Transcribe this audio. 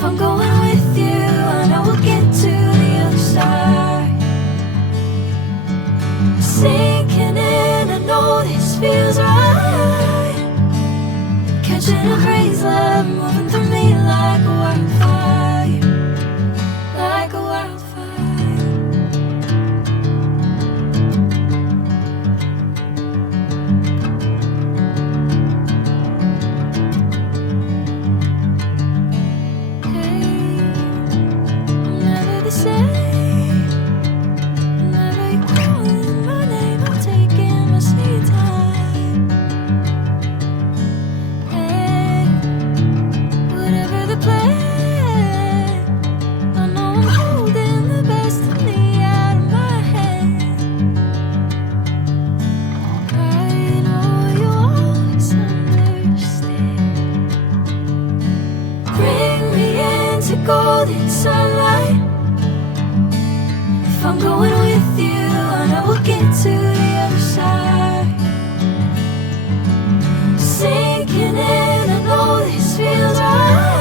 If I'm going with you, I know we'll get to the other side. Sinking in, I know this feels right. Catching a breeze, love moving through me like a wildfire, like a wildfire. Golden sunlight. If I'm going with you, I know we'll get to the other side. Sinking in, I know this feels right.